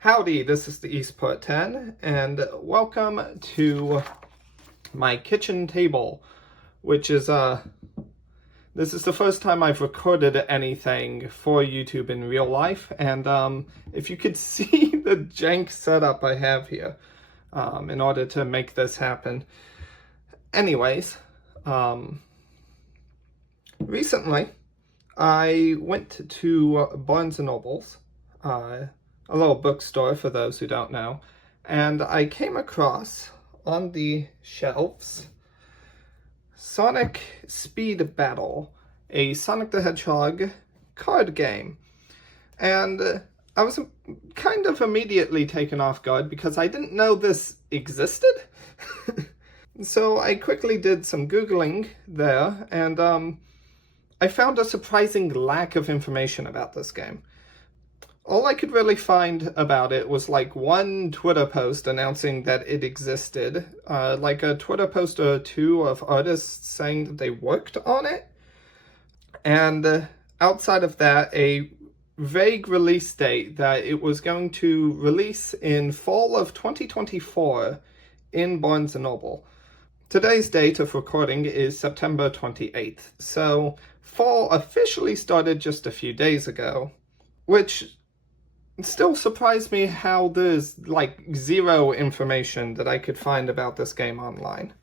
Howdy, this is the Eastport 10, and welcome to my kitchen table, which is, this is the first time I've recorded anything for YouTube in real life, and, if you could see the jank setup I have here, in order to make this happen. Anyways, recently, I went to Barnes & Noble's, a little bookstore for those who don't know, and I came across on the shelves Sonic Speed Battle, a Sonic the Hedgehog card game. And I was kind of immediately taken off guard because I didn't know this existed. So I quickly did some Googling there, and I found a surprising lack of information about this game. All I could really find about it was like one Twitter post announcing that it existed, like a Twitter post or two of artists saying that they worked on it, and outside of that, a vague release date that it was going to release in fall of 2024 in Barnes & Noble. Today's date of recording is September 28th, so fall officially started just a few days ago, which still surprised me how there's like zero information that I could find about this game online.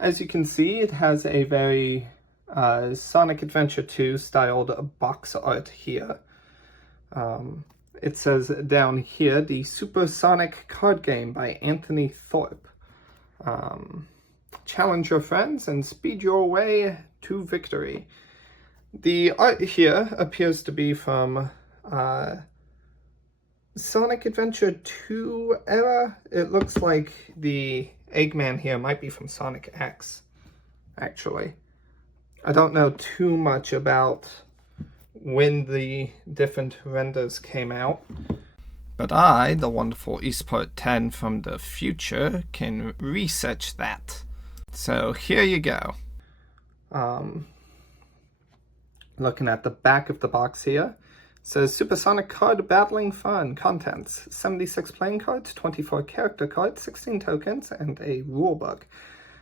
As you can see, it has a very Sonic Adventure 2 styled box art here. It says down here, the Super Sonic card game by Anthony Thorpe. Challenge your friends and speed your way to victory. The art here appears to be from Sonic Adventure 2 era. It looks like the Eggman here might be from Sonic X, actually. I don't know too much about when the different renders came out, but I, the wonderful Eastport 10 from the future, can research that. So here you go. Looking at the back of the box here, it says Super Sonic Card Battling Fun. Contents: 76 playing cards, 24 character cards, 16 tokens, and a rulebook.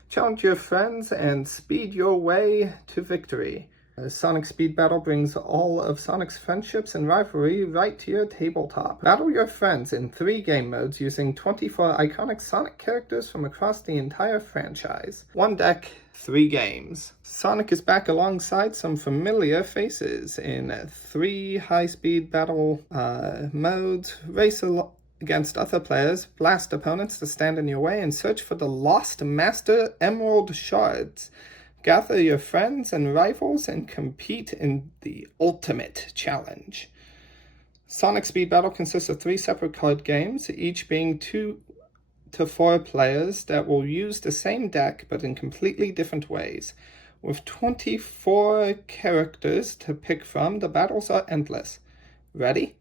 Challenge your friends and speed your way to victory. Sonic Speed Battle brings all of Sonic's friendships and rivalry right to your tabletop. Battle your friends in 3 game modes using 24 iconic Sonic characters from across the entire franchise. 1 deck, 3 games. Sonic is back alongside some familiar faces in 3 high-speed battle modes. Race against other players, blast opponents to stand in your way, and search for the lost Master Emerald Shards. Gather your friends and rivals and compete in the ultimate challenge. Sonic Speed Battle consists of 3 separate card games, each being 2 to 4 players that will use the same deck but in completely different ways. With 24 characters to pick from, the battles are endless. Ready?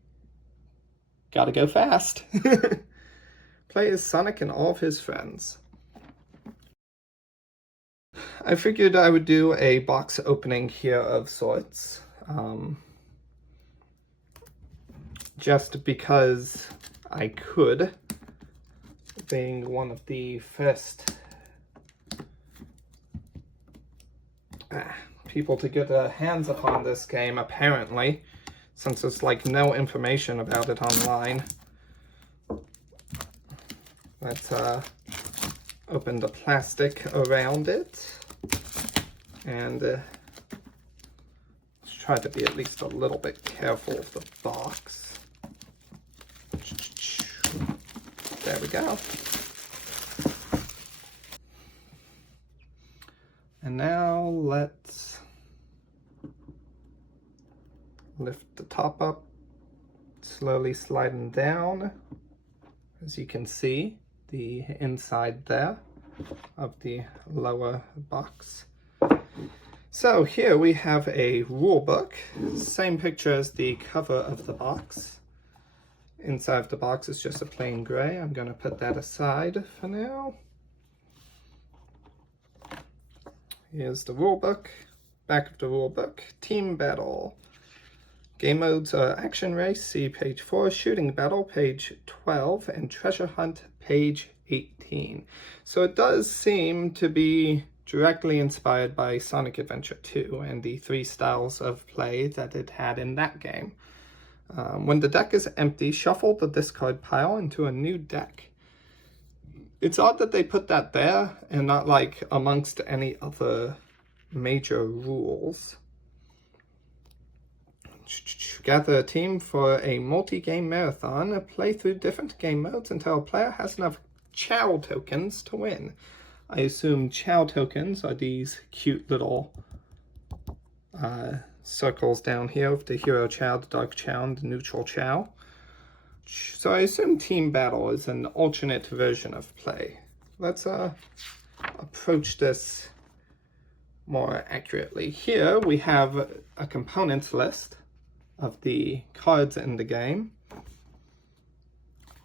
Gotta go fast. Play as Sonic and all of his friends. I figured I would do a box opening here of sorts, just because I could, being one of the first people to get their hands upon this game, apparently, since there's like no information about it online. Let's open the plastic around it, and let's try to be at least a little bit careful of the box. There we go. And now let's lift the top up, slowly sliding down. As you can see, the inside there of the lower box. So here we have a rule book, same picture as the cover of the box. Inside of the box is just a plain gray. I'm going to put that aside for now. Here's the rule book, back of the rule book, team battle. Game modes are Action Race, see page 4, Shooting Battle, page 12, and Treasure Hunt, page 18. So it does seem to be directly inspired by Sonic Adventure 2 and the 3 styles of play that it had in that game. When the deck is empty, shuffle the discard pile into a new deck. It's odd that they put that there and not like amongst any other major rules. Gather a team for a multi-game marathon. Play through different game modes until a player has enough Chow tokens to win. I assume Chow tokens are these cute little circles down here with the Hero Chow, the Dark Chow, and the Neutral Chow. So I assume Team Battle is an alternate version of play. Let's approach this more accurately. Here we have a components list of the cards in the game.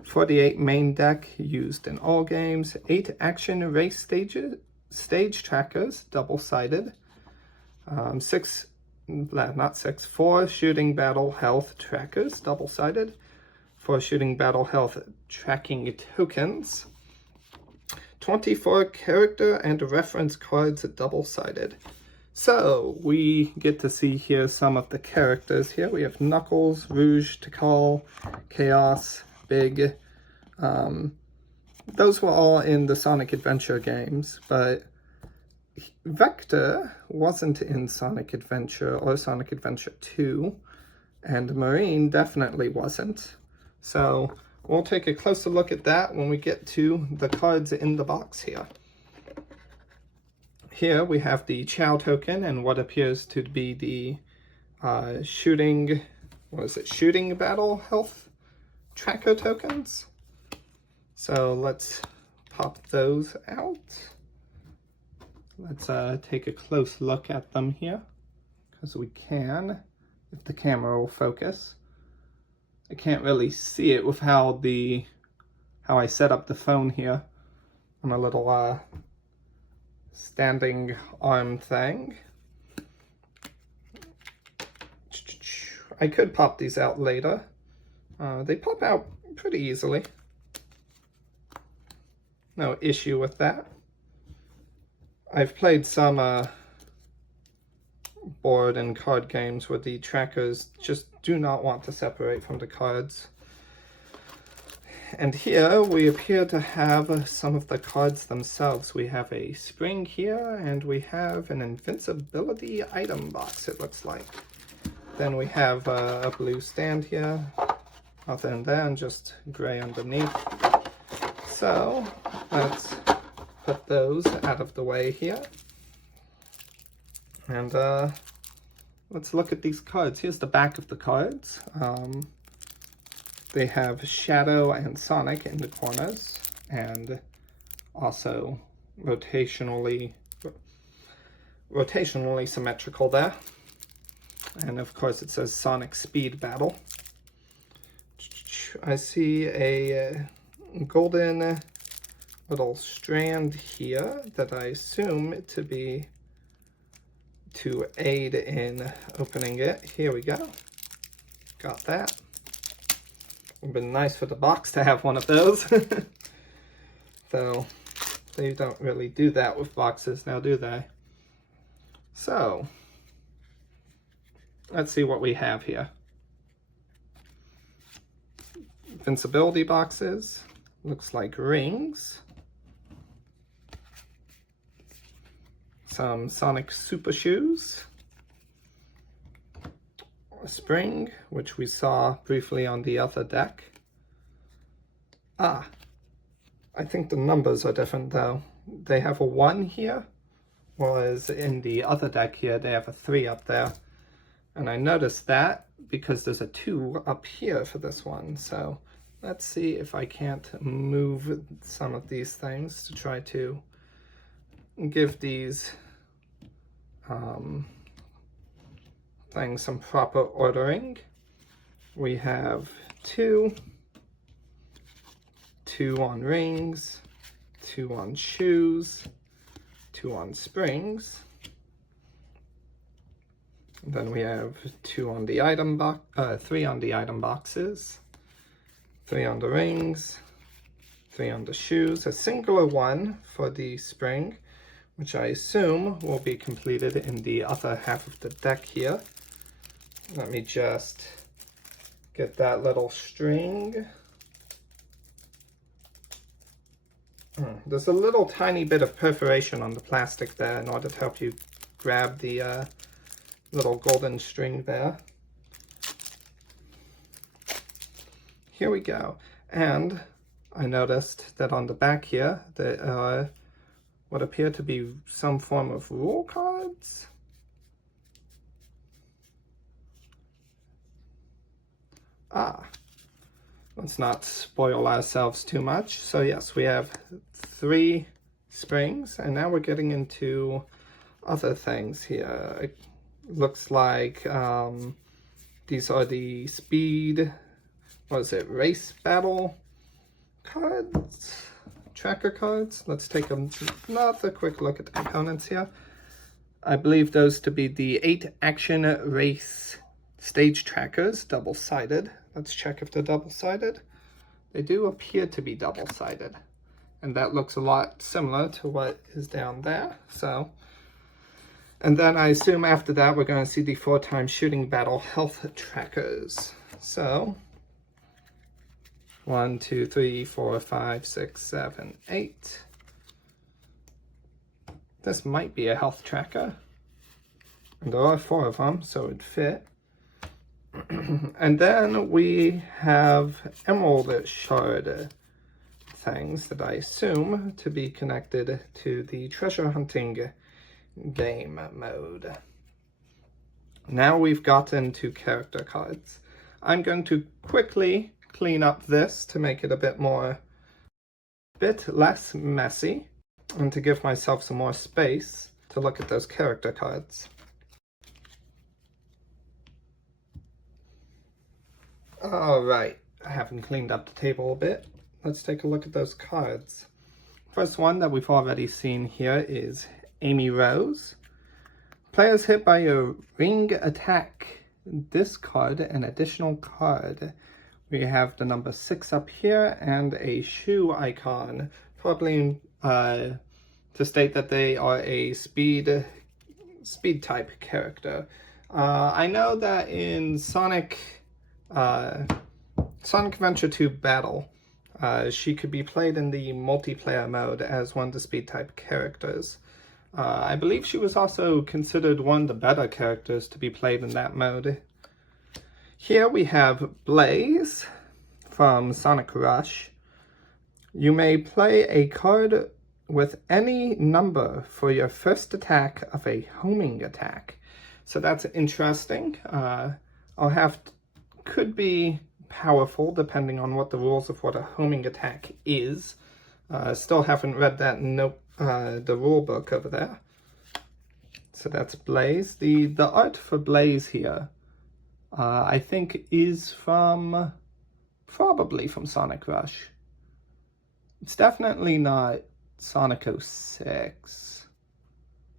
48 main deck used in all games, 8 action race stage trackers, double-sided, 4 shooting battle health trackers, double-sided, 4 shooting battle health tracking tokens, 24 character and reference cards, double-sided. So we get to see here some of the characters here. We have Knuckles, Rouge, Tikal, Chaos, Big. Those were all in the Sonic Adventure games, but Vector wasn't in Sonic Adventure or Sonic Adventure 2, and Marine definitely wasn't. So we'll take a closer look at that when we get to the cards in the box here. Here we have the Chow token and what appears to be the shooting battle health tracker tokens. So let's pop those out. Let's take a close look at them here, because we can, if the camera will focus. I can't really see it with how I set up the phone here on a little standing arm thing. I could pop these out later. They pop out pretty easily. No issue with that. I've played some board and card games where the trackers just do not want to separate from the cards. And here we appear to have some of the cards themselves. We have a spring here, and we have an invincibility item box, it looks like. Then we have a blue stand here, nothing in there, and just gray underneath. So let's put those out of the way here. And let's look at these cards. Here's the back of the cards. They have Shadow and Sonic in the corners, and also rotationally symmetrical there. And of course it says Sonic Speed Battle. I see a golden little strand here that I assume to be to aid in opening it. Here we go. Got that. It would have been nice for the box to have one of those. Though they don't really do that with boxes now, do they? So let's see what we have here. Invincibility boxes. Looks like rings. Some Sonic Super Shoes. A spring, which we saw briefly on the other deck. I think the numbers are different though. They have a 1 here, whereas in the other deck here they have a 3 up there. And I noticed that because there's a 2 up here for this one. So let's see if I can't move some of these things to try to give these things some proper ordering. We have 2 on rings, 2 on shoes, 2 on springs. Then we have 2 on the item box, 3 on the item boxes, 3 on the rings, 3 on the shoes, a singular one for the spring, which I assume will be completed in the other half of the deck here. Let me just get that little string. There's a little tiny bit of perforation on the plastic there in order to help you grab the little golden string there. Here we go. And I noticed that on the back here, there are what appear to be some form of rule cards. Let's not spoil ourselves too much. So yes, we have 3 springs, and now we're getting into other things here. It looks like these are the speed, race battle cards, tracker cards. Let's take another quick look at the components here. I believe those to be the 8 action race stage trackers, double-sided. Let's check if they're double-sided. They do appear to be double-sided, and that looks a lot similar to what is down there. So, and then I assume after that we're going to see the 4-time shooting battle health trackers. So 1, 2, 3, 4, 5, 6, 7, 8. This might be a health tracker, and there are 4 of them, so it'd fit. And then we have emerald shard things that I assume to be connected to the treasure hunting game mode. Now we've gotten to character cards. I'm going to quickly clean up this to make it a bit less messy, and to give myself some more space to look at those character cards. Alright, I haven't cleaned up the table a bit. Let's take a look at those cards. First one that we've already seen here is Amy Rose. Players hit by a ring attack, discard an additional card. We have the number 6 up here and a shoe icon, probably to state that they are a speed type character. I know that in Sonic Adventure 2 Battle, she could be played in the multiplayer mode as one of the speed type characters. I believe she was also considered one of the better characters to be played in that mode. Here we have Blaze from Sonic Rush. You may play a card with any number for your first attack of a homing attack. So that's interesting. Could be powerful depending on what the rules of what a homing attack is. Still haven't read that the rule book over there. So that's Blaze. The art for Blaze here, I think, is probably from Sonic Rush. It's definitely not Sonic 06.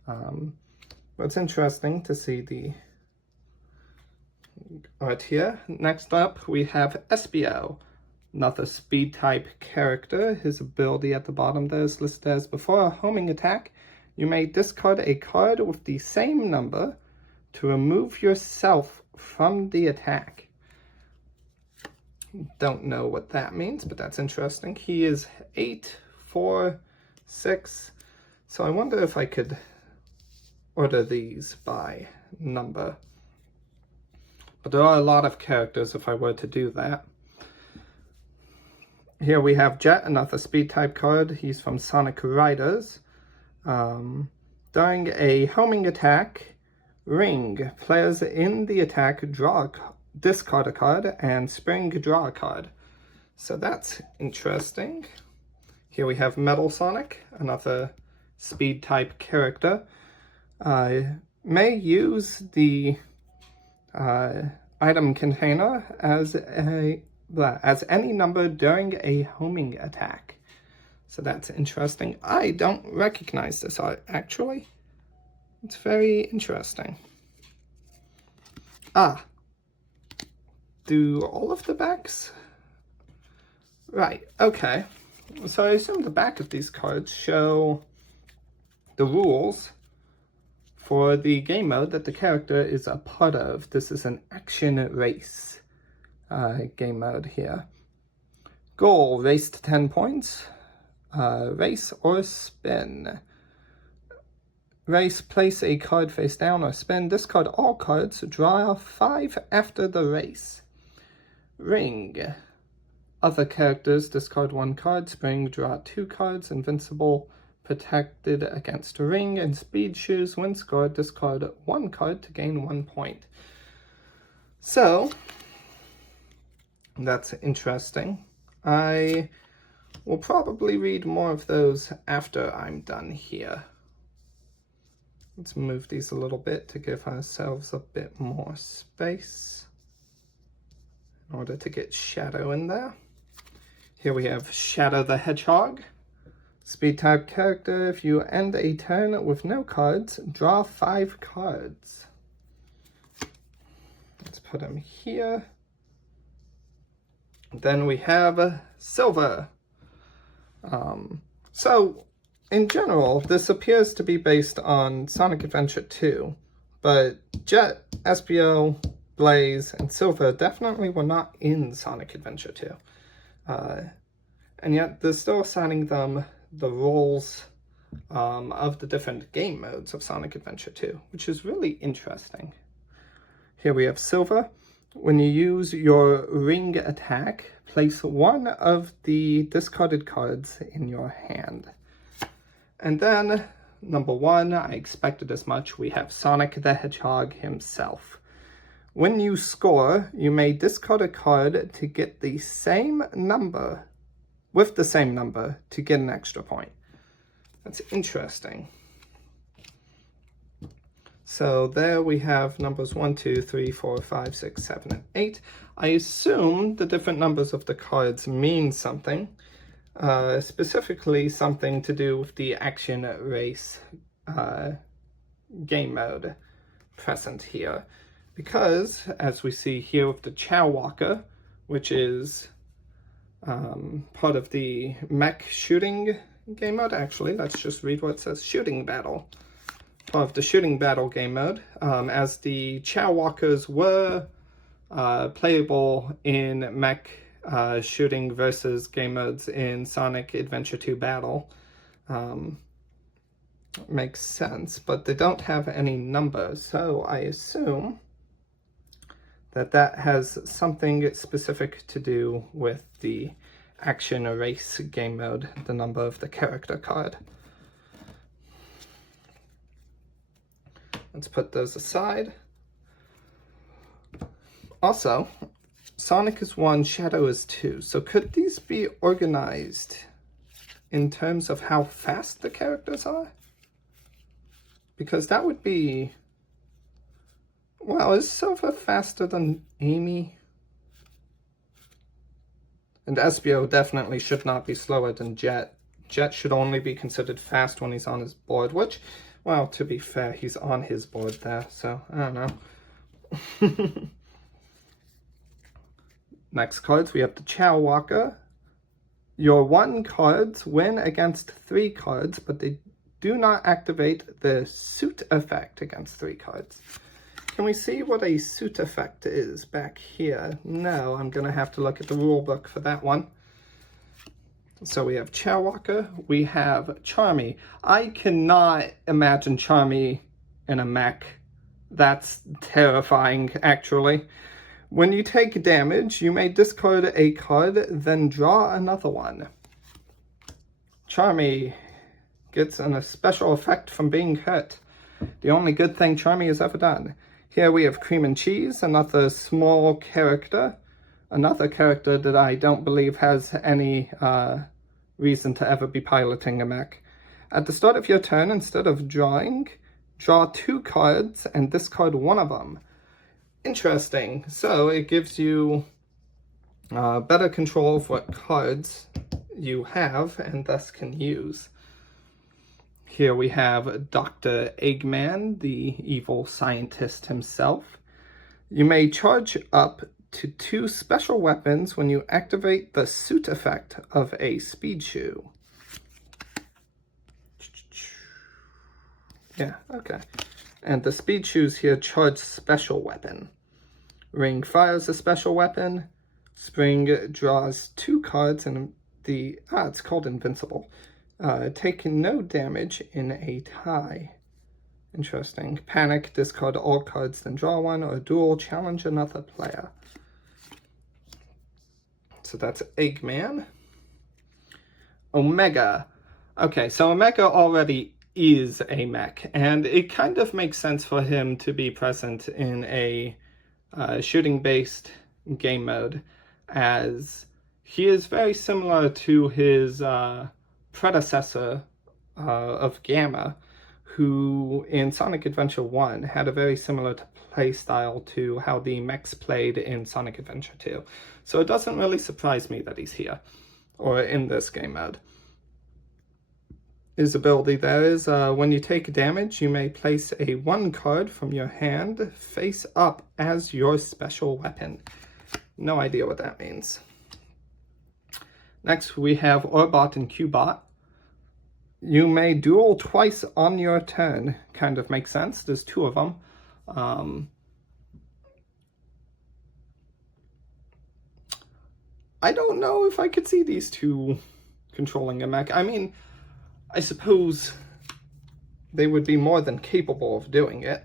But it's interesting to see the art here. Next up, we have Espio, another speed type character. His ability at the bottom there is listed as: before a homing attack, you may discard a card with the same number to remove yourself from the attack. Don't know what that means, but that's interesting. He is 8, 4, 6. So I wonder if I could order these by number. But there are a lot of characters if I were to do that. Here we have Jet, another speed type card. He's from Sonic Riders. During a homing attack, ring, players in the attack discard a card, and spring, draw a card. So that's interesting. Here we have Metal Sonic, another speed type character. May use the item container as any number during a homing attack. So that's interesting. I don't recognize this art, actually. It's very interesting. Do all of the backs? Right, okay. So I assume the back of these cards show the rules for the game mode that the character is a part of. This is an action race game mode here. Goal, race to 10 points. Race or spin. Race, place a card face down or spin. Discard all cards. Draw 5 after the race. Ring. Other characters, discard 1 card. Spring, draw 2 cards. Invincible, protected against ring. And speed shoes, when scored, discard 1 card to gain 1 point. So, that's interesting. I will probably read more of those after I'm done here. Let's move these a little bit to give ourselves a bit more space in order to get Shadow in there. Here we have Shadow the Hedgehog. Speed type character, if you end a turn with no cards, draw 5 cards. Let's put him here. Then we have Silver. So, in general, this appears to be based on Sonic Adventure 2, but Jet, Espio, Blaze, and Silver definitely were not in Sonic Adventure 2. And yet, they're still assigning them the roles of the different game modes of Sonic Adventure 2, which is really interesting. Here we have Silver. When you use your ring attack, place 1 of the discarded cards in your hand. And then, number 1, I expected as much, we have Sonic the Hedgehog himself. When you score, you may discard a card to get the same number, with the same number, to get an extra point. That's interesting. So there we have numbers 1, 2, 3, 4, 5, 6, 7, and 8. I assume the different numbers of the cards mean something, specifically something to do with the action race game mode present here. Because, as we see here with the Chao Walker, which is part of the mech shooting game mode, actually, let's just read what it says, shooting battle. Of the shooting battle game mode, as the Chao Walkers were playable in mech shooting versus game modes in Sonic Adventure 2 Battle. Makes sense, but they don't have any numbers, so I assume that that has something specific to do with the action race game mode, the number of the character card. Let's put those aside. Also, Sonic is 1, Shadow is 2. So could these be organized in terms of how fast the characters are? Because that would be... Well, is Silver faster than Amy? And Espio definitely should not be slower than Jet. Jet should only be considered fast when he's on his board, which... Well, to be fair, he's on his board there, so I don't know. Next cards, we have the Chao Walker. Your 1 cards win against 3 cards, but they do not activate the suit effect against 3 cards. Can we see what a suit effect is back here? No, I'm going to have to look at the rule book for that one. So we have Chao Walker, we have Charmy. I cannot imagine Charmy in a mech. That's terrifying, actually. When you take damage, you may discard a card, then draw another one. Charmy gets a special effect from being hurt. The only good thing Charmy has ever done. Here we have Cream and Cheese, another small character. Another character that I don't believe has any reason to ever be piloting a mech. At the start of your turn, instead of drawing, draw 2 cards and discard 1 of them. Interesting. So it gives you better control of what cards you have and thus can use. Here we have Dr. Eggman, the evil scientist himself. You may charge up to 2 special weapons when you activate the suit effect of a speed shoe. Yeah, okay. And the speed shoes here charge special weapon. Ring fires a special weapon. Spring draws 2 cards and it's called Invincible. Take no damage in a tie. Interesting. Panic, discard all cards, then draw one, or duel, challenge another player. So that's Eggman. Omega. Okay, so Omega already is a mech, and it kind of makes sense for him to be present in a shooting-based game mode, as he is very similar to his predecessor of Gamma, who in Sonic Adventure 1 had a very similar play style to how the mechs played in Sonic Adventure 2. So it doesn't really surprise me that he's here, or in this game mode. His ability there is, when you take damage, you may place a 1 card from your hand face up as your special weapon. No idea what that means. Next we have Orbot and Cubot. You may duel twice on your turn. Kind of makes sense. There's 2 of them. I don't know if I could see these 2 controlling a mech. I mean, I suppose they would be more than capable of doing it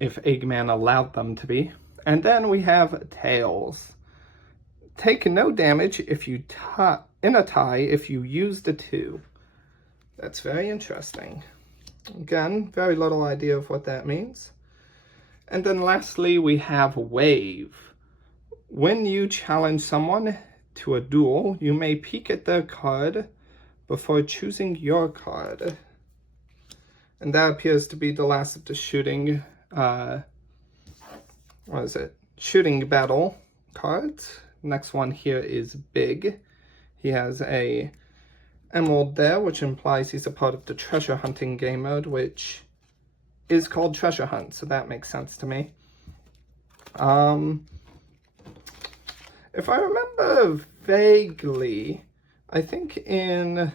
if Eggman allowed them to be. And then we have Tails. Take no damage if you in a tie if you use the 2. That's very interesting. Again, very little idea of what that means. And then lastly, we have Wave. When you challenge someone to a duel, you may peek at their card before choosing your card. And that appears to be the last of the shooting, shooting battle cards. Next one here is Big. He has a emerald there, which implies he's a part of the treasure hunting game mode, which is called Treasure Hunt, so that makes sense to me. If I remember vaguely, I think in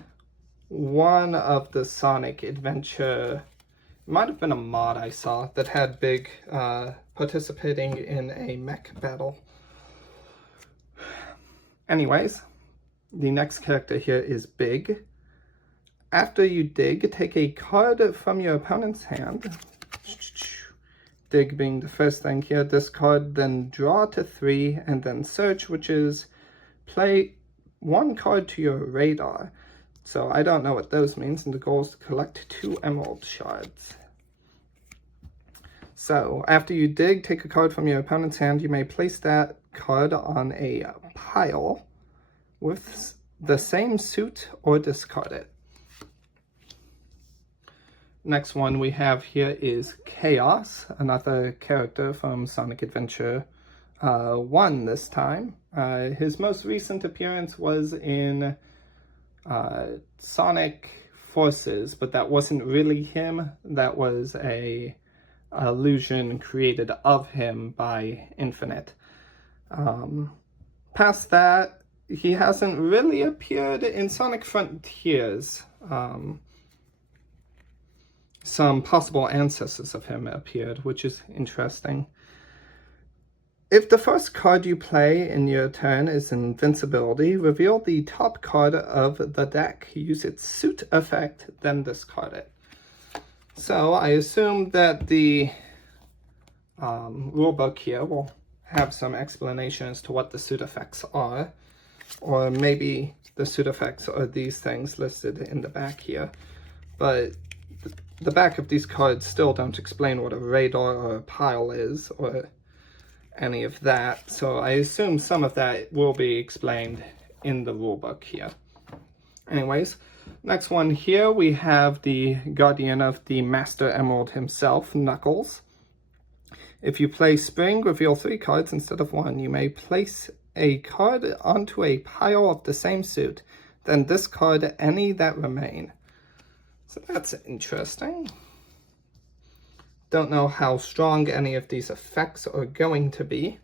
one of the Sonic Adventure, it might have been a mod I saw that had Big participating in a mech battle. Anyways, the next character here is Big. After you dig, take a card from your opponent's hand. Dig being the first thing here. Discard, then draw to 3, and then search, which is play 1 card to your radar. So I don't know what those means, and the goal is to collect 2 emerald shards. So after you dig, take a card from your opponent's hand. You may place that card on a pile with the same suit or discard it. Next one we have here is Chaos, another character from Sonic Adventure 1 this time. His most recent appearance was in Sonic Forces, but that wasn't really him. That was a illusion created of him by Infinite. Past that, he hasn't really appeared in Sonic Frontiers. Some possible ancestors of him appeared, which is interesting. If the first card you play in your turn is Invincibility, reveal the top card of the deck. Use its suit effect, then discard it. So I assume that the rulebook here will have some explanation as to what the suit effects are. Or maybe the suit effects are these things listed in the back here. But the back of these cards still don't explain what a radar or a pile is, or any of that. So I assume some of that will be explained in the rulebook here. Anyways, next one here we have the guardian of the Master Emerald himself, Knuckles. If you play Spring, reveal 3 cards instead of 1. You may place a card onto a pile of the same suit, then discard any that remain. So that's interesting. Don't know how strong any of these effects are going to be,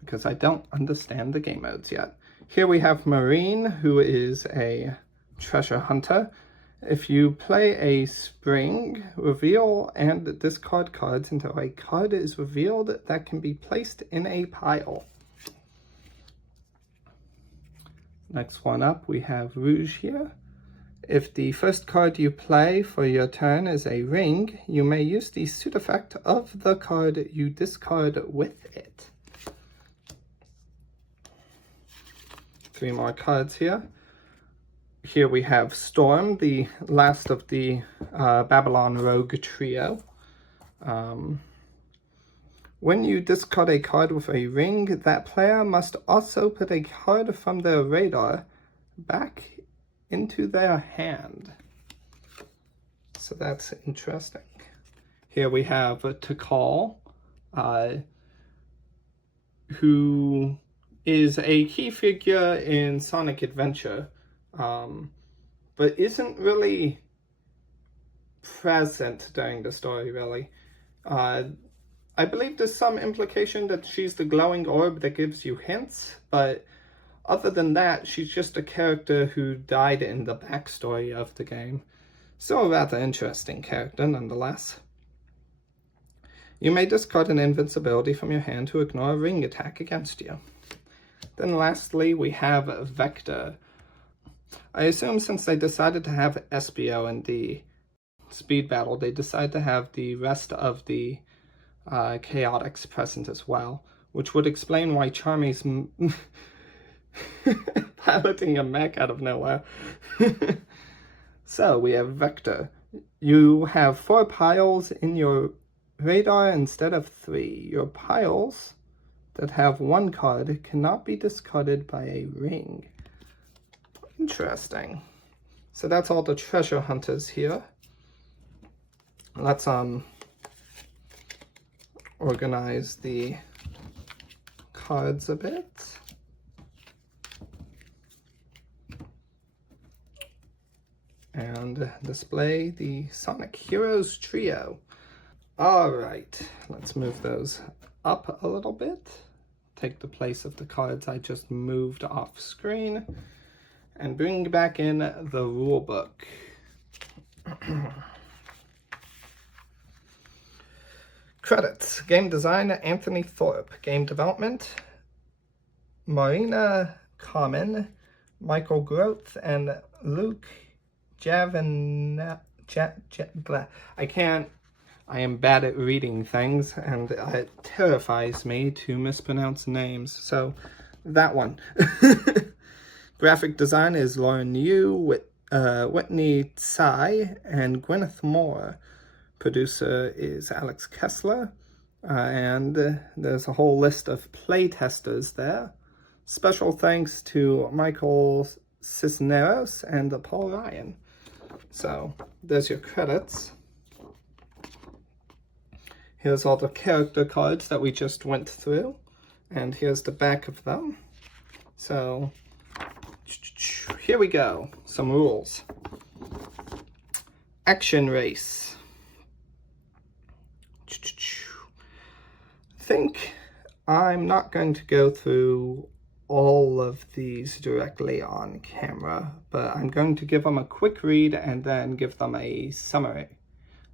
because I don't understand the game modes yet. Here we have Marine, who is a treasure hunter. If you play a spring, reveal and discard cards until a card is revealed that can be placed in a pile. Next one up, we have Rouge here. If the first card you play for your turn is a ring, you may use the suit effect of the card you discard with it. 3 more cards here. Here we have Storm, the last of the Babylon Rogue trio. When you discard a card with a ring, that player must also put a card from their radar back into their hand. So that's interesting. Here we have Tikal, who is a key figure in Sonic Adventure, but isn't really present during the story, really. I believe there's some implication that she's the glowing orb that gives you hints, but other than that, she's just a character who died in the backstory of the game. Still a rather interesting character, nonetheless. You may discard an invincibility from your hand to ignore a ring attack against you. Then lastly, we have Vector. I assume since they decided to have Espio in the speed battle, they decided to have the rest of the chaotics present as well, which would explain why Charmy's piloting a mech out of nowhere. So we have Vector. You have 4 piles in your radar instead of 3. Your piles that have 1 card cannot be discarded by a ring. Interesting. So that's all the treasure hunters here. Let's organize the cards a bit. And display the Sonic Heroes trio. Alright, let's move those up a little bit. Take the place of the cards I just moved off screen. And bring back in the rule book. Credits. Game design, Anthony Thorpe. Game development, Marina Common, Michael Groth, and Luke Javin. I am bad at reading things, and it terrifies me to mispronounce names. So, that one. Graphic design is Lauren Yu, Whitney Tsai, and Gwyneth Moore. Producer is Alex Kessler, and there's a whole list of playtesters there. Special thanks to Michael Cisneros and Paul Ryan. So, there's your credits. Here's all the character cards that we just went through, and here's the back of them. So, here we go. Some rules. Action race. I think I'm not going to go through all of these directly on camera, but I'm going to give them a quick read and then give them a summary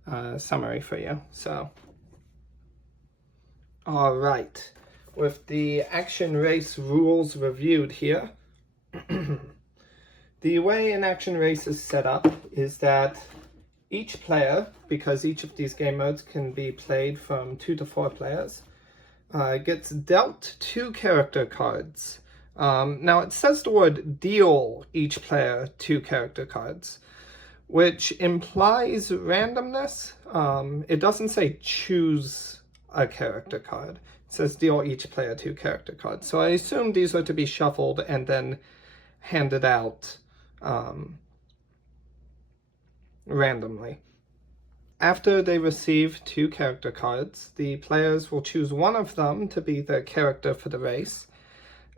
for you. So, all right, with the action race rules reviewed here, the way an action race is set up is that each player, because each of these game modes can be played from 2 to 4 players, gets dealt 2 character cards. Now it says the word deal each player 2 character cards, which implies randomness. It doesn't say choose a character card. It says deal each player 2 character cards. So I assume these are to be shuffled and then handed out randomly. After they receive 2 character cards, the players will choose one of them to be their character for the race,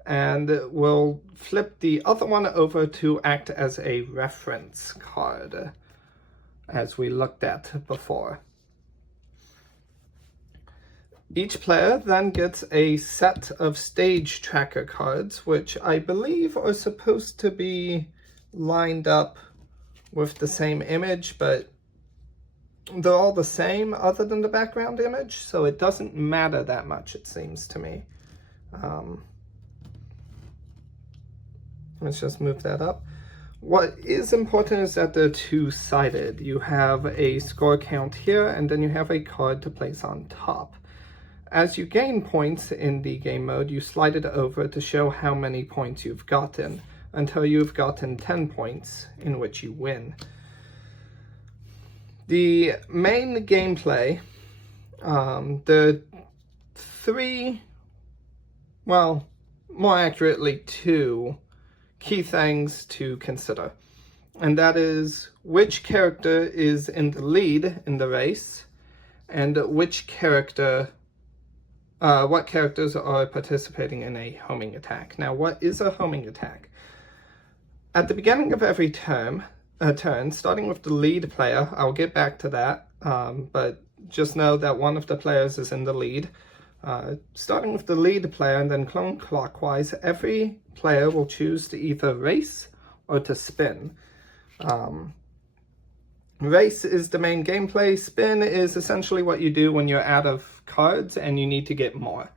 and will flip the other one over to act as a reference card, as we looked at before. Each player then gets a set of stage tracker cards, which I believe are supposed to be lined up with the same image, but they're all the same other than the background image, so it doesn't matter that much, it seems to me. Let's just move that up. What is important is that they're two-sided. You have a score count here, and then you have a card to place on top. As you gain points in the game mode, you slide it over to show how many points you've gotten, until you've gotten 10 points, in which you win. The main gameplay, the three, well, more accurately, two key things to consider. And that is which character is in the lead in the race, and which character, what characters are participating in a homing attack. Now, what is a homing attack? At the beginning of every turn, starting with the lead player, I'll get back to that, but just know that one of the players is in the lead. Starting with the lead player and then going clockwise, every player will choose to either race or to spin. Race is the main gameplay. Spin is essentially what you do when you're out of cards and you need to get more.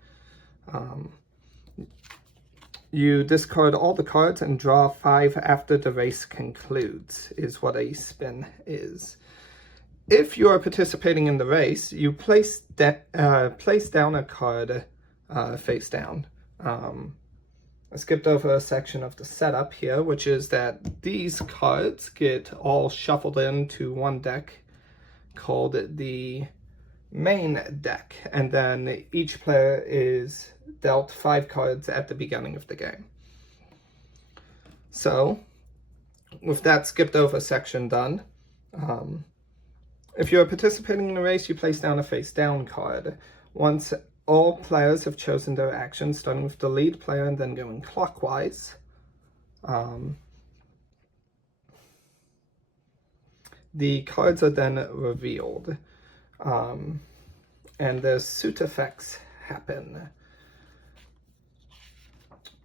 You discard all the cards and draw 5 after the race concludes, is what a spin is. If you are participating in the race, you place down a card face down. I skipped over a section of the setup here, which is that these cards get all shuffled into one deck called the main deck, and then each player is dealt 5 cards at the beginning of the game. So, with that skipped over section done, if you're participating in a race, you place down a face down card. Once all players have chosen their actions, starting with the lead player and then going clockwise, the cards are then revealed, and the suit effects happen.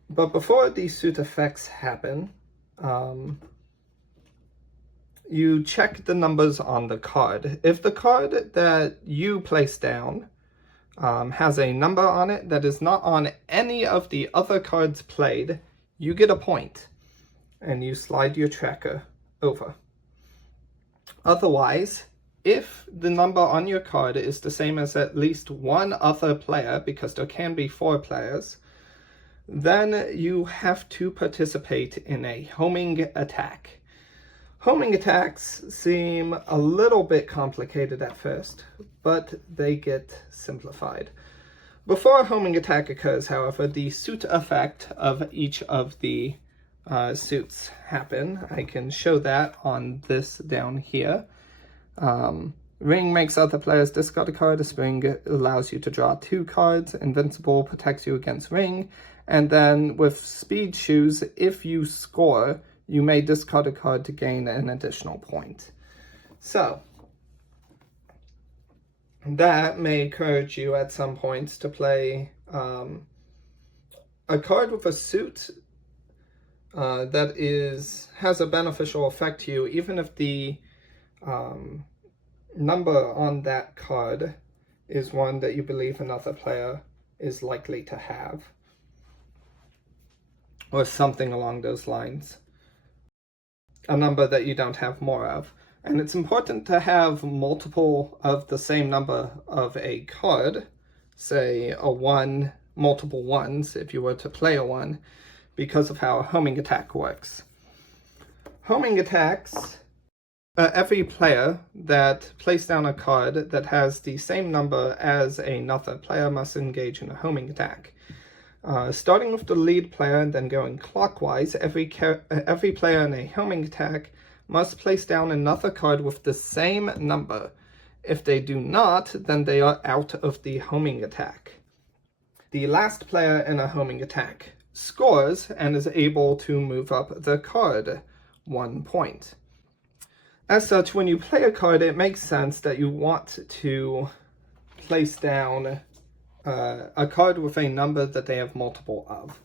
But before these suit effects happen, you check the numbers on the card. If the card that you place down has a number on it that is not on any of the other cards played, you get a point, and you slide your tracker over. Otherwise, if the number on your card is the same as at least one other player, because there can be 4 players, then you have to participate in a homing attack. Homing attacks seem a little bit complicated at first, but they get simplified. Before a homing attack occurs, however, the suit effect of each of the suits happen. I can show that on this down here. Ring makes other players discard a card. Spring allows you to draw 2 cards. Invincible protects you against ring. And then with speed shoes, if you score, you may discard a card to gain an additional point. So, that may encourage you at some points to play a card with a suit that has a beneficial effect to you, even if the number on that card is one that you believe another player is likely to have, or something along those lines. A number that you don't have more of. And it's important to have multiple of the same number of a card, say a 1, multiple 1s if you were to play a 1, because of how a homing attack works. Homing attacks, every player that plays down a card that has the same number as another player must engage in a homing attack. Starting with the lead player and then going clockwise, every player in a homing attack must place down another card with the same number. If they do not, then they are out of the homing attack. The last player in a homing attack scores and is able to move up the card 1 point. As such, when you play a card, it makes sense that you want to place down a card with a number that they have multiple of.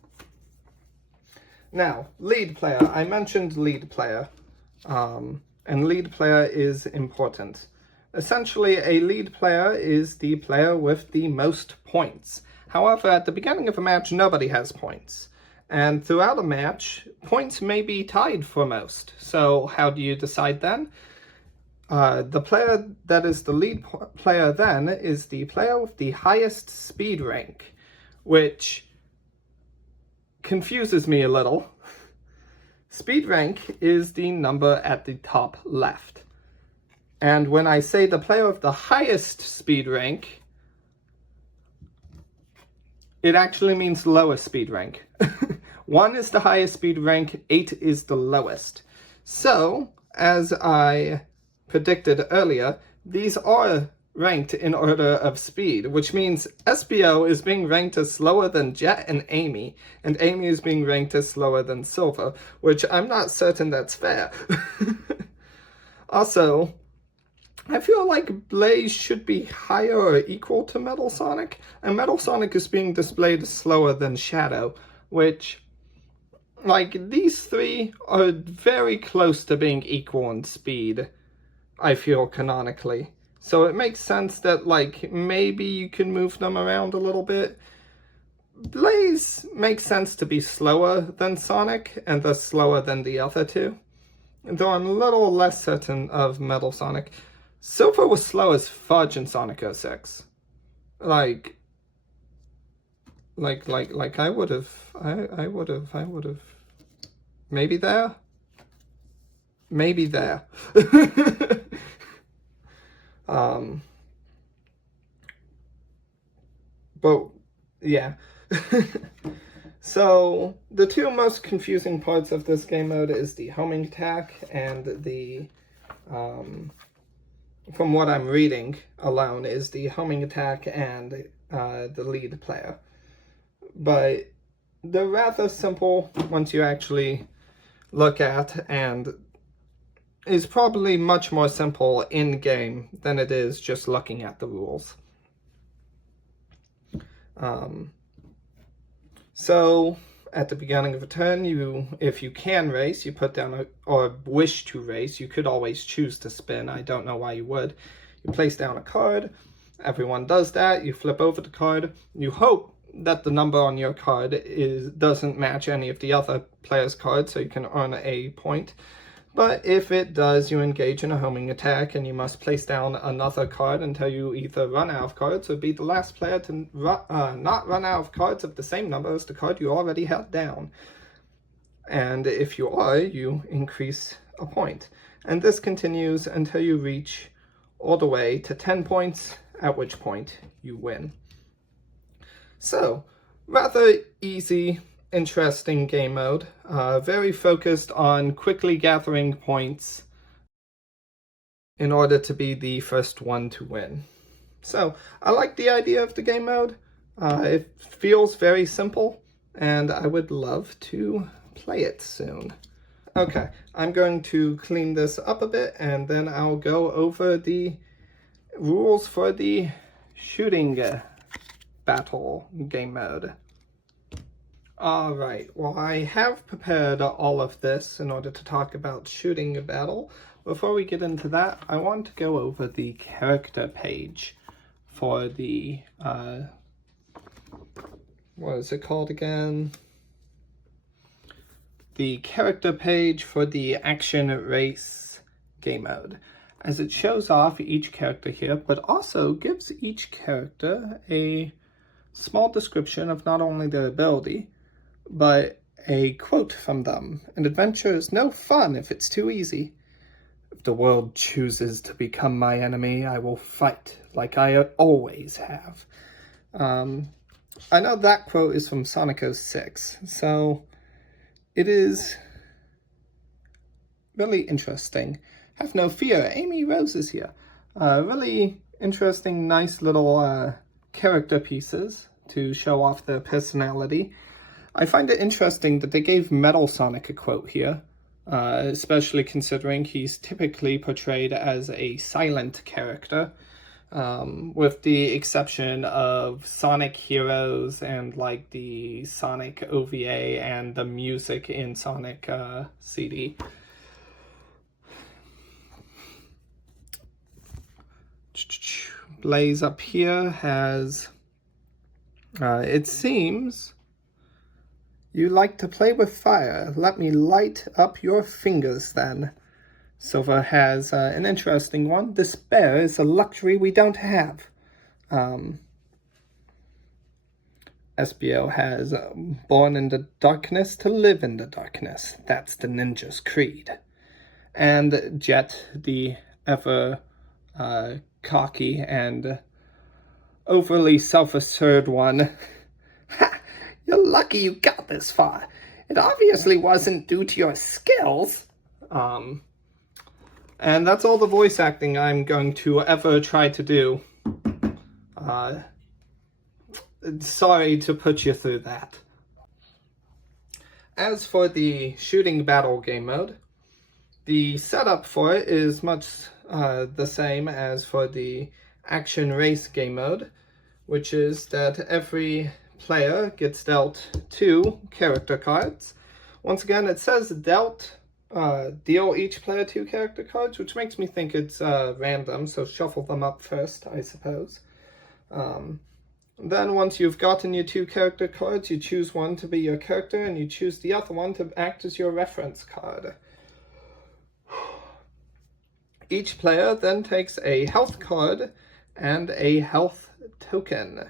Now, lead player. I mentioned lead player, and lead player is important. Essentially, a lead player is the player with the most points. However, at the beginning of a match, nobody has points. And throughout a match, points may be tied for most. So how do you decide then? The player that is the lead player then is the player with the highest speed rank, which confuses me a little. Speed rank is the number at the top left. And when I say the player with the highest speed rank, it actually means lowest speed rank. 1 is the highest speed rank, 8 is the lowest. So, as I predicted earlier, these are ranked in order of speed, which means Espio is being ranked as slower than Jet and Amy is being ranked as slower than Silver, which I'm not certain that's fair. Also, I feel like Blaze should be higher or equal to Metal Sonic, and Metal Sonic is being displayed slower than Shadow, which, like, these three are very close to being equal in speed, I feel, canonically. So it makes sense that, like, maybe you can move them around a little bit. Blaze makes sense to be slower than Sonic, and thus slower than the other two, though I'm a little less certain of Metal Sonic. Silver was slow as fudge in Sonic 06. Like I would have. Maybe there? Maybe there. But, yeah. So, the two most confusing parts of this game mode is the homing attack and the, from what I'm reading alone, is the homing attack and the lead player. But they're rather simple once you actually look at, and is probably much more simple in-game than it is just looking at the rules. So, at the beginning of a turn, if you can race, you put down or wish to race. You could always choose to spin. I don't know why you would. You place down a card. Everyone does that. You flip over the card. You hope that the number on your card doesn't match any of the other players' cards, so you can earn a point. But if it does, you engage in a homing attack, and you must place down another card until you either run out of cards or be the last player to not run out of cards of the same number as the card you already held down. And if you are, you increase a point. And this continues until you reach all the way to 10 points, at which point you win. So, rather easy, interesting game mode, very focused on quickly gathering points in order to be the first one to win. So I like the idea of the game mode. It feels very simple, and I would love to play it soon. Okay, I'm going to clean this up a bit, and then I'll go over the rules for the shooting battle game mode. Alright, well, I have prepared all of this in order to talk about shooting a battle. Before we get into that, I want to go over the character page for the, what is it called again? The character page for the Action Race game mode, as it shows off each character here, but also gives each character a small description of not only their ability, but a quote from them. An adventure is no fun if it's too easy. If the world chooses to become my enemy, I will fight like I always have. I know that quote is from Sonic 06, so it is really interesting. Have no fear, Amy Rose is here. Really interesting, nice little character pieces to show off their personality. I find it interesting that they gave Metal Sonic a quote here, especially considering he's typically portrayed as a silent character. with the exception of Sonic Heroes and like the Sonic OVA and the music in Sonic CD. Blaze up here has, it seems, you like to play with fire. Let me light up your fingers then. Silver has an interesting one. Despair is a luxury we don't have. SBO has born in the darkness to live in the darkness. That's the ninja's creed. And Jet, the ever cocky and overly self-assured one. Ha! You're lucky you got this far. It obviously wasn't due to your skills. And that's all the voice acting I'm going to ever try to do. Sorry to put you through that. As for the shooting battle game mode, the setup for it is much the same as for the action race game mode, which is that every player gets dealt 2 character cards. Once again, it says dealt, deal each player 2 character cards, which makes me think it's random, so shuffle them up first, I suppose. Then once you've gotten your 2 character cards, you choose one to be your character, and you choose the other one to act as your reference card. Each player then takes a health card and a health token.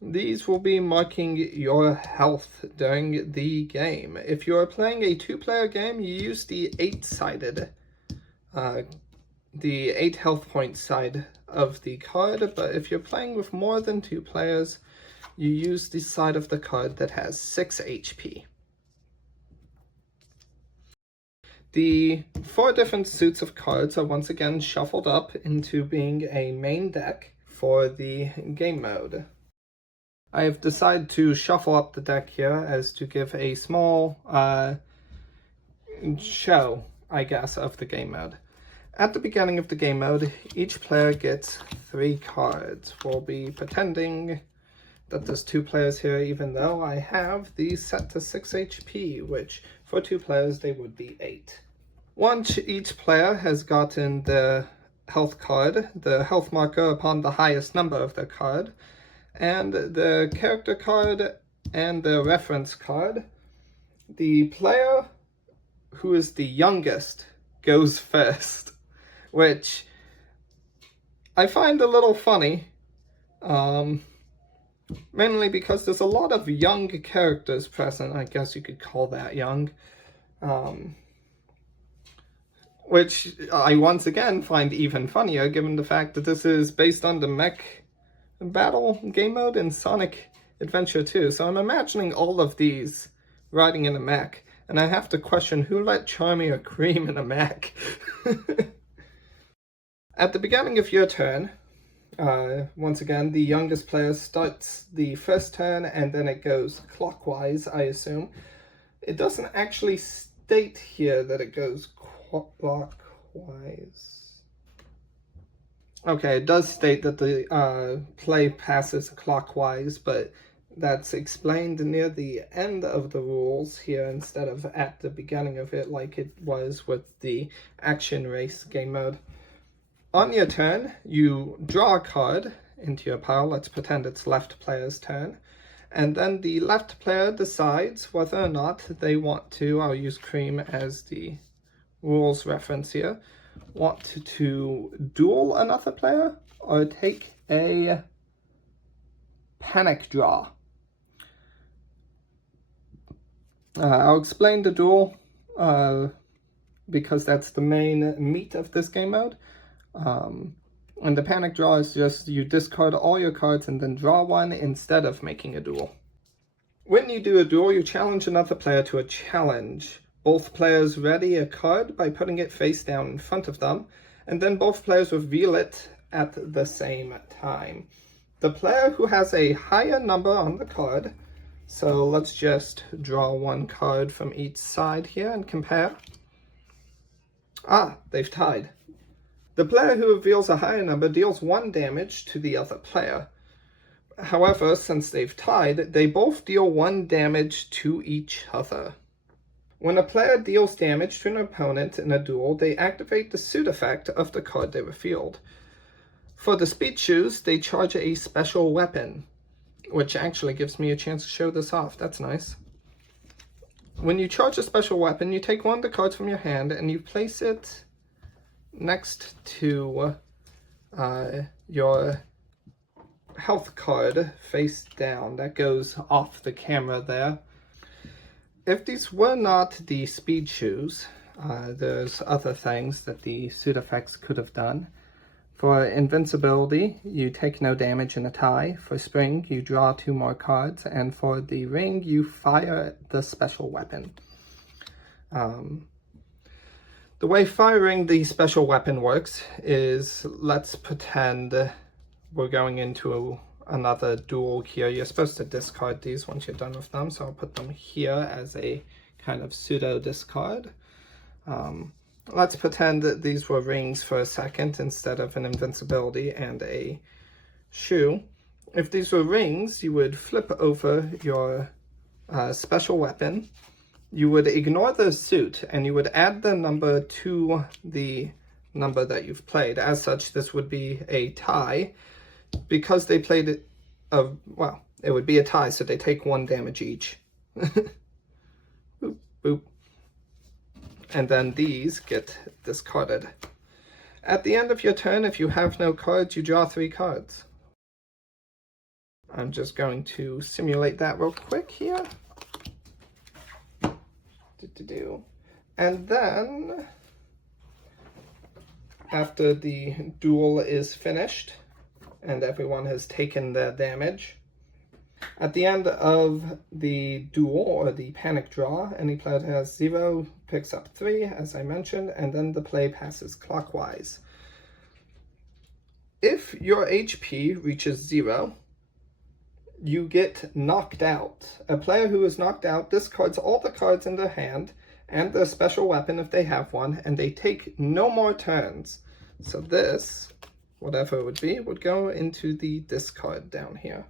These will be marking your health during the game. If you are playing a 2-player game, you use the 8-sided, the 8 health point side of the card, but if you're playing with more than 2 players, you use the side of the card that has 6 HP. The 4 different suits of cards are once again shuffled up into being a main deck for the game mode. I have decided to shuffle up the deck here as to give a small show, I guess, of the game mode. At the beginning of the game mode, each player gets 3 cards. We'll be pretending that there's 2 players here, even though I have these set to 6 HP, which for 2 players they would be 8. Once each player has gotten the health card, the health marker upon the highest number of their card, and the character card and the reference card, the player who is the youngest goes first, which I find a little funny, mainly because there's a lot of young characters present. I guess you could call that young, which I once again find even funnier given the fact that this is based on the mech battle game mode in Sonic Adventure 2. So I'm imagining all of these riding in a mech, and I have to question who let Charmy Cream in a mech. At the beginning of your turn, once again, the youngest player starts the first turn, and then it goes clockwise, I assume. It doesn't actually state here that it goes clockwise. Okay, it does state that the play passes clockwise, but that's explained near the end of the rules here instead of at the beginning of it like it was with the action race game mode. On your turn, you draw a card into your pile. Let's pretend it's left player's turn. And then the left player decides whether or not they want to, I'll use Cream as the rules reference here, want to duel another player or take a panic draw. I'll explain the duel because that's the main meat of this game mode. And the panic draw is just you discard all your cards and then draw one instead of making a duel. When you do a duel, you challenge another player to a challenge. Both players ready a card by putting it face down in front of them, and then both players reveal it at the same time. The player who has a higher number on the card, so let's just draw one card from each side here and compare. Ah, they've tied. The player who reveals a higher number deals 1 damage to the other player. However, since they've tied, they both deal 1 damage to each other. When a player deals damage to an opponent in a duel, they activate the suit effect of the card they revealed. For the Speed Shoes, they charge a special weapon, which actually gives me a chance to show this off. That's nice. When you charge a special weapon, you take one of the cards from your hand and you place it next to your health card face down. That goes off the camera there. If these were not the Speed Shoes, there's other things that the suit effects could have done. For invincibility, you take no damage in a tie. For spring, you draw 2 more cards. And for the ring, you fire the special weapon. The way firing the special weapon works is, let's pretend we're going into another duel here. You're supposed to discard these once you're done with them, so I'll put them here as a kind of pseudo discard. Let's pretend that these were rings for a second instead of an invincibility and a shoe. If these were rings, you would flip over your special weapon. You would ignore the suit and you would add the number to the number that you've played. As such, this would be a tie. Because they played it, well, it would be a tie, so they take 1 damage each. Boop, boop. And then these get discarded. At the end of your turn, if you have no cards, you draw 3 cards. I'm just going to simulate that real quick here. And then, after the duel is finished, and everyone has taken their damage, at the end of the duel, or the panic draw, any player that has 0 picks up 3, as I mentioned, and then the play passes clockwise. If your HP reaches 0, you get knocked out. A player who is knocked out discards all the cards in their hand and their special weapon if they have one, and they take no more turns. So this, whatever it would be, would go into the discard down here.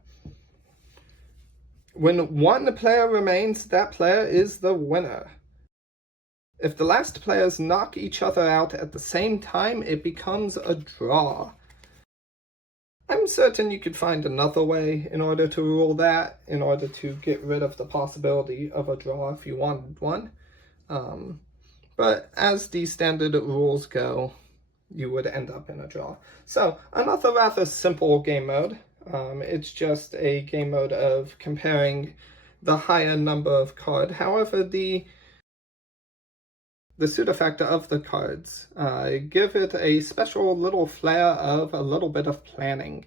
When 1 player remains, that player is the winner. If the last players knock each other out at the same time, it becomes a draw. I'm certain you could find another way in order to rule that, in order to get rid of the possibility of a draw if you wanted one. But as the standard rules go, you would end up in a draw. So, another rather simple game mode. It's just a game mode of comparing the higher number of cards. However, the suit effect of the cards give it a special little flair of a little bit of planning.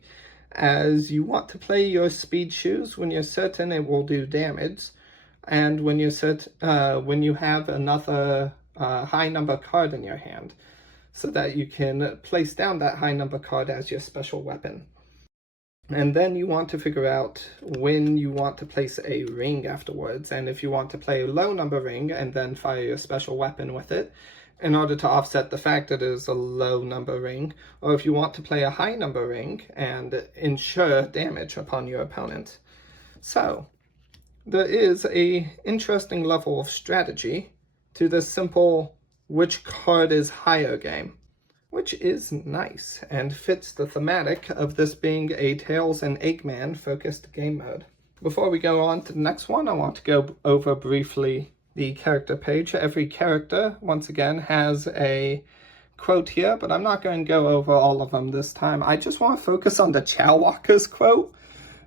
As you want to play your Speed Shoes when you're certain it will do damage, and when you have another high number card in your hand, so that you can place down that high number card as your special weapon. And then you want to figure out when you want to place a ring afterwards, and if you want to play a low number ring and then fire your special weapon with it in order to offset the fact that it is a low number ring, or if you want to play a high number ring and ensure damage upon your opponent. So, there is an interesting level of strategy to this simple which card is higher game, which is nice and fits the thematic of this being a Tails and Eggman focused game mode. Before we go on to the next one, I want to go over briefly the character page. Every character, once again, has a quote here, but I'm not going to go over all of them this time. I just want to focus on the Chowwalker's quote,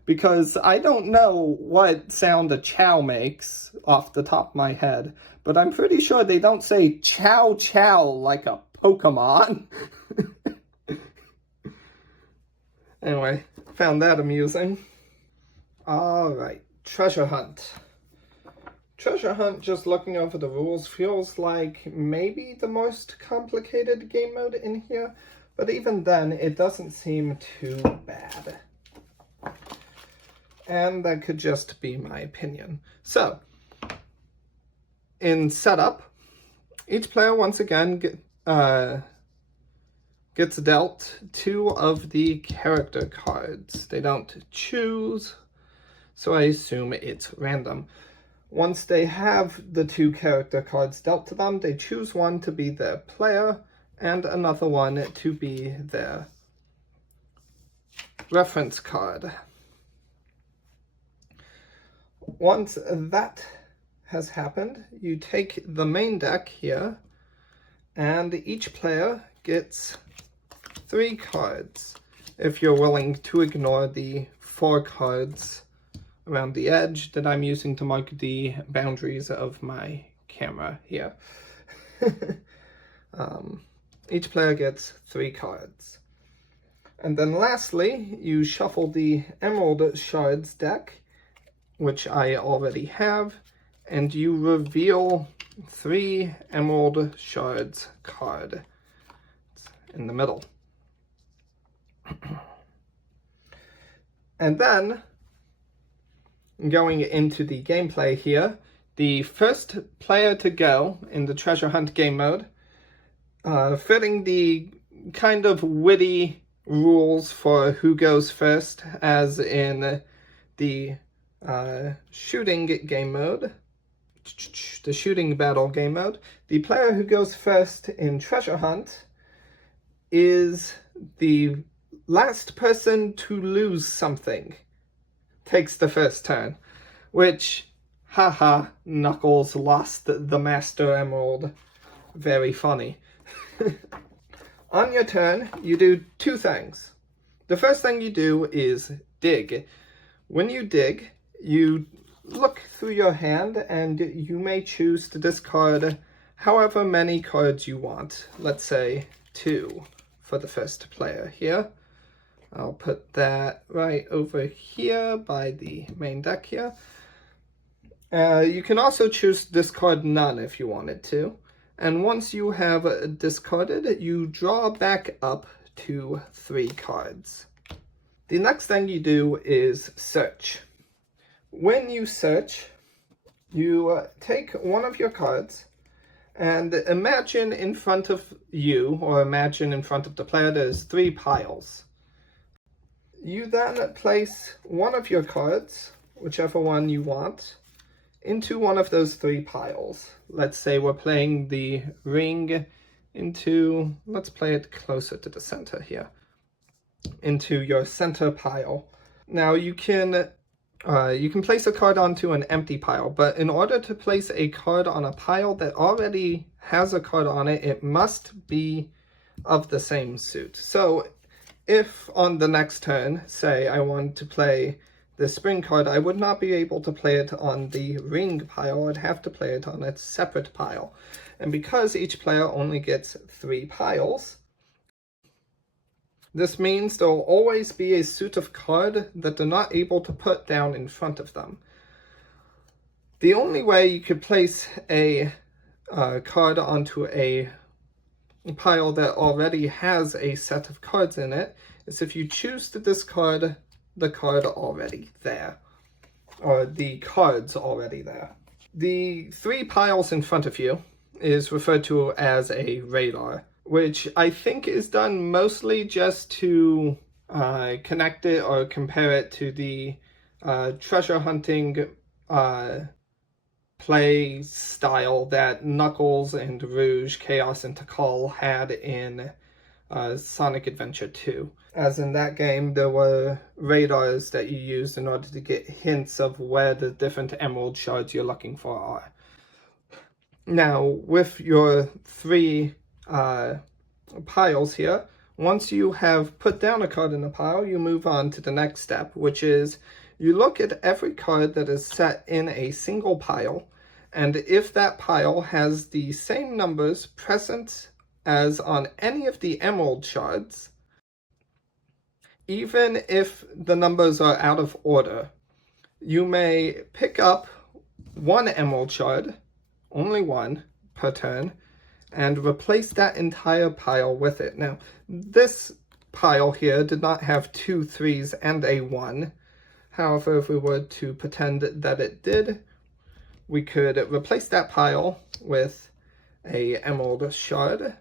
because I don't know what sound a chow makes off the top of my head, but I'm pretty sure they don't say chow chow like a Pokemon. Anyway, found that amusing. Alright, Treasure Hunt. Treasure Hunt, just looking over the rules, feels like maybe the most complicated game mode in here, but even then, it doesn't seem too bad. And that could just be my opinion. So, in setup, each player once again gets dealt 2 of the character cards. They don't choose, so I assume it's random. Once they have the 2 character cards dealt to them, they choose one to be their player and another one to be their reference card. Once that has happened, you take the main deck here, and each player gets 3 cards, if you're willing to ignore the 4 cards around the edge that I'm using to mark the boundaries of my camera here. Each player gets 3 cards. And then lastly, you shuffle the Emerald Shards deck, which I already have, and you reveal 3 Emerald Shards card in the middle. And then, going into the gameplay here, the first player to go in the treasure hunt game mode, fitting the kind of witty rules for who goes first as in the shooting game mode, the shooting battle game mode, the player who goes first in treasure hunt is the last person to lose something, takes the first turn, which, haha, Knuckles lost the Master Emerald. Very funny. On your turn, you do 2 things. The first thing you do is dig. When you dig, you look through your hand and you may choose to discard however many cards you want. Let's say 2 for the first player here. I'll put that right over here by the main deck here. You can also choose to discard none if you wanted to. And once you have discarded, you draw back up to 3 cards. The next thing you do is search. When you search, you take one of your cards and imagine in front of you, or imagine in front of the player, there's 3 piles. You then place one of your cards, whichever one you want, into one of those 3 piles. Let's say we're playing the ring into, let's play it closer to the center here, into your center pile. Now you can place a card onto an empty pile, but in order to place a card on a pile that already has a card on it, it must be of the same suit. So if on the next turn, say I want to play the spring card, I would not be able to play it on the ring pile. I'd have to play it on a separate pile. And because each player only gets 3 piles, this means there will always be a suit of card that they're not able to put down in front of them. The only way you could place a card onto a pile that already has a set of cards in it is if you choose to discard the card already there, or the cards already there. The 3 piles in front of you is referred to as a radar, which I think is done mostly just to connect it or compare it to the treasure hunting play style that Knuckles and Rouge, Chaos, and Tikal had in Sonic Adventure 2. As in that game, there were radars that you used in order to get hints of where the different emerald shards you're looking for are. Now, with your 3 piles here, once you have put down a card in a pile, you move on to the next step, which is you look at every card that is set in a single pile, and if that pile has the same numbers present as on any of the emerald shards, even if the numbers are out of order, you may pick up 1 emerald shard, only 1 per turn, and replace that entire pile with it. Now, this pile here did not have 2 3s and a 1. However, if we were to pretend that it did, we could replace that pile with a emerald shard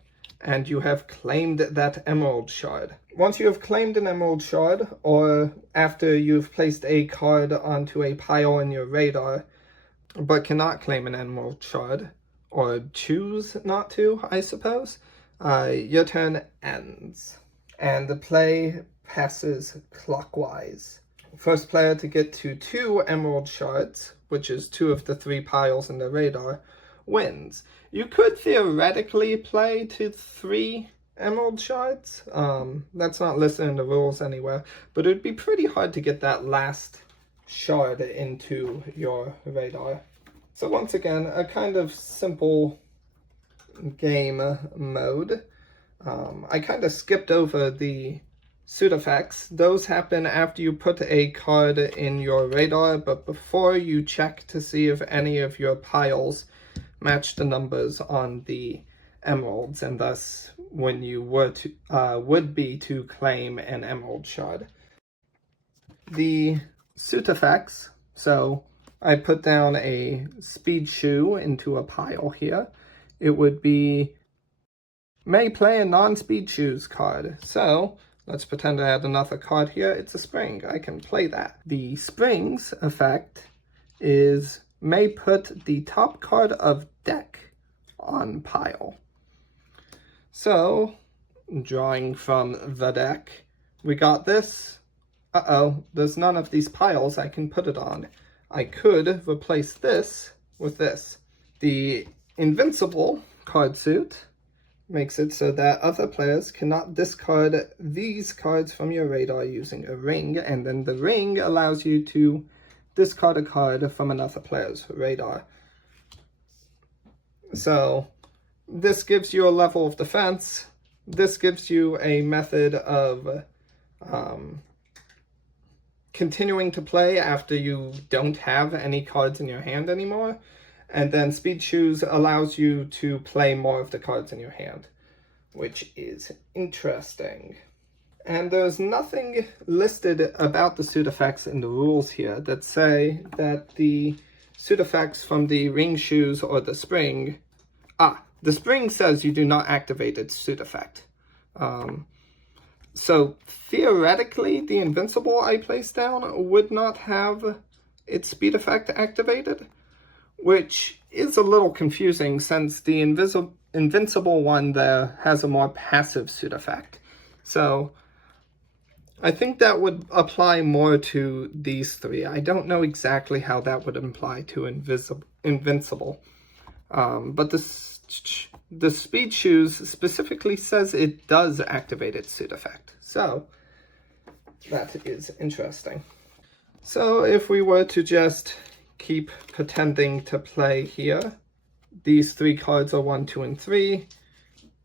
and you have claimed that emerald shard. Once you have claimed an emerald shard, or after you've placed a card onto a pile in your radar, but cannot claim an emerald shard, or choose not to, I suppose, your turn ends, and the play passes clockwise. First player to get to 2 emerald shards, which is 2 of the 3 piles in the radar, wins. You could theoretically play to 3 emerald shards. That's not listed in the rules anywhere, but it would be pretty hard to get that last shard into your radar. So once again, a kind of simple game mode. I kind of skipped over the suit effects. Those happen after you put a card in your radar, but before you check to see if any of your piles match the numbers on the emeralds, and thus when you were to would be to claim an emerald shard. The suit effects, so I put down a speed shoe into a pile here. It would be may play a non-speed shoes card. So let's pretend I had another card here. It's a spring. I can play that. The springs effect is may put the top card of deck on pile. So, drawing from the deck, we got this. There's none of these piles I can put it on. I could replace this with this. The invincible card suit makes it so that other players cannot discard these cards from your radar using a ring, and then the ring allows you to discard a card from another player's radar. So this gives you a level of defense. This gives you a method of continuing to play after you don't have any cards in your hand anymore. And then Speed Shoes allows you to play more of the cards in your hand, which is interesting. And there's nothing listed about the suit effects in the rules here that say that the suit effects from the ring shoes or the spring... the spring says you do not activate its suit effect. So theoretically, the invincible I placed down would not have its speed effect activated, which is a little confusing since the invincible one there has a more passive suit effect. So I think that would apply more to these 3. I don't know exactly how that would apply to invincible. But the Speed Shoes specifically says it does activate its suit effect. So that is interesting. So if we were to just keep pretending to play here, these 3 cards are 1, 2, and 3.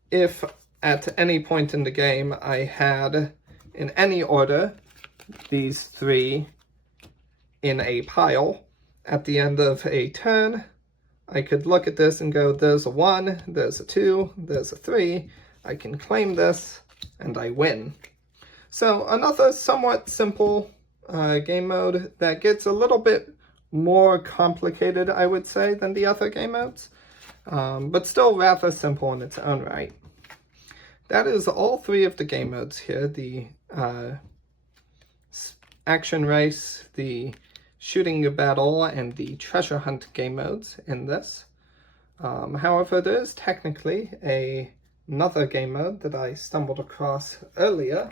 If at any point in the game I had, in any order, these 3 in a pile, at the end of a turn, I could look at this and go, there's a 1, there's a 2, there's a 3, I can claim this, and I win. So another somewhat simple game mode that gets a little bit more complicated, I would say, than the other game modes, but still rather simple in its own right. That is all 3 of the game modes here, the action race, the shooting battle, and the treasure hunt game modes in this. However, there is technically another game mode that I stumbled across earlier,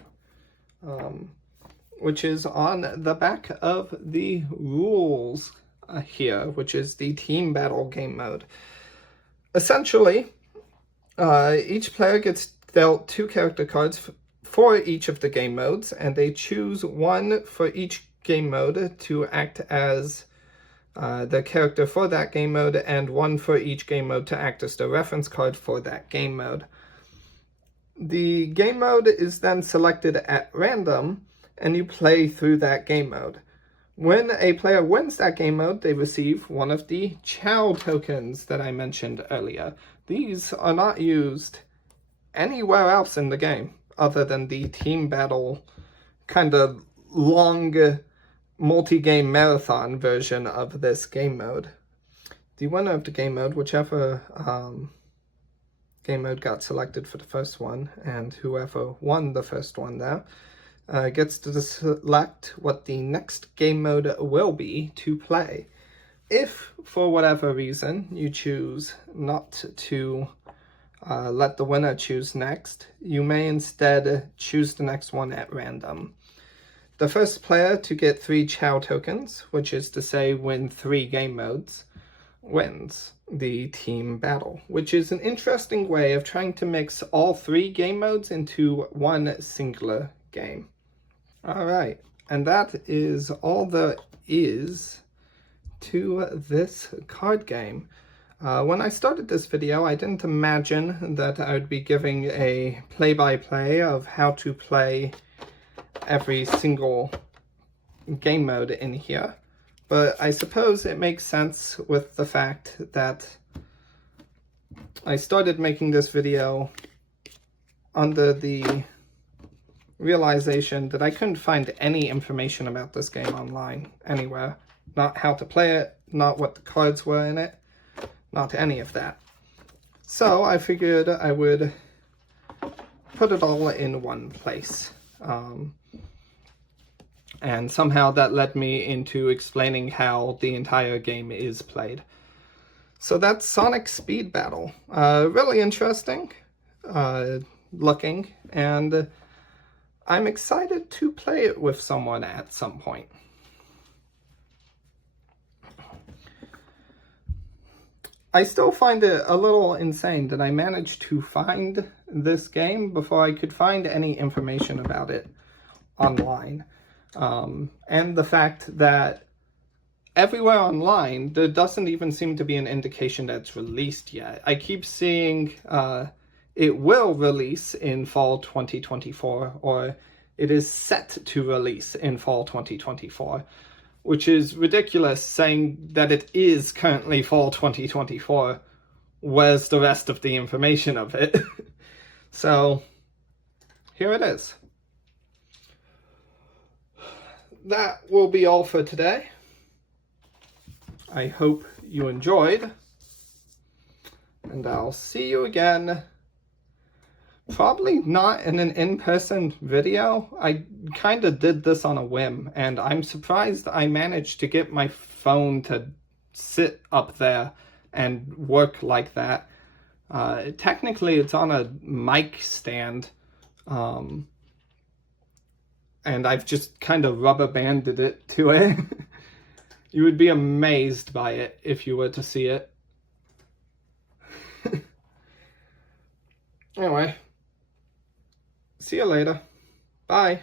which is on the back of the rules here, which is the team battle game mode. Essentially, each player gets dealt 2 character cards for each of the game modes, and they choose 1 for each game mode to act as the character for that game mode, and 1 for each game mode to act as the reference card for that game mode. The game mode is then selected at random, and you play through that game mode. When a player wins that game mode, they receive one of the Chow tokens that I mentioned earlier. These are not used anywhere else in the game, other than the team battle kind of long multi-game marathon version of this game mode. The winner of the game mode, whichever game mode got selected for the first one, and whoever won the first one there gets to select what the next game mode will be to play. If, for whatever reason, you choose not to let the winner choose next, you may instead choose the next one at random. The first player to get 3 Chao tokens, which is to say win 3 game modes, wins the team battle, which is an interesting way of trying to mix all 3 game modes into one singular game. Alright, and that is all there is to this card game. When I started this video, I didn't imagine that I would be giving a play-by-play of how to play every single game mode in here, but I suppose it makes sense with the fact that I started making this video under the realization that I couldn't find any information about this game online anywhere. Not how to play it, not what the cards were in it, not any of that. So I figured I would put it all in one place. And somehow that led me into explaining how the entire game is played. So that's Sonic Speed Battle. Really interesting looking, and I'm excited to play it with someone at some point. I still find it a little insane that I managed to find this game before I could find any information about it online. And the fact that everywhere online, there doesn't even seem to be an indication that it's released yet. I keep seeing it will release in fall 2024, or it is set to release in fall 2024, which is ridiculous, saying that it is currently fall 2024. Where's the rest of the information of it? So, here it is. That will be all for today. I hope you enjoyed, and I'll see you again. Probably not in an in-person video. I kind of did this on a whim, and I'm surprised I managed to get my phone to sit up there and work like that. Technically, it's on a mic stand, and I've just kind of rubber banded it to it. You would be amazed by it if you were to see it. Anyway, see you later. Bye.